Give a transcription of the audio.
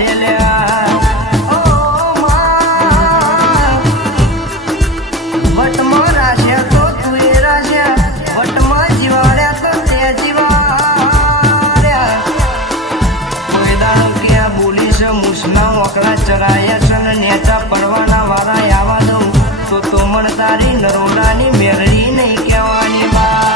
રાશે લ્યા વટમાં રાશે તો તું એ રાશે વટમાં જીવાડ્યા તો તે જીવાડ્યા કોઈ દાડો કે આ બોલીશ મૂસના ઓકળા ચરાયા છે ને નેચા પડવાના વાળા આવા દઉં તો મણ તારી નરોડાની મેળવી નહીં કહેવાની બા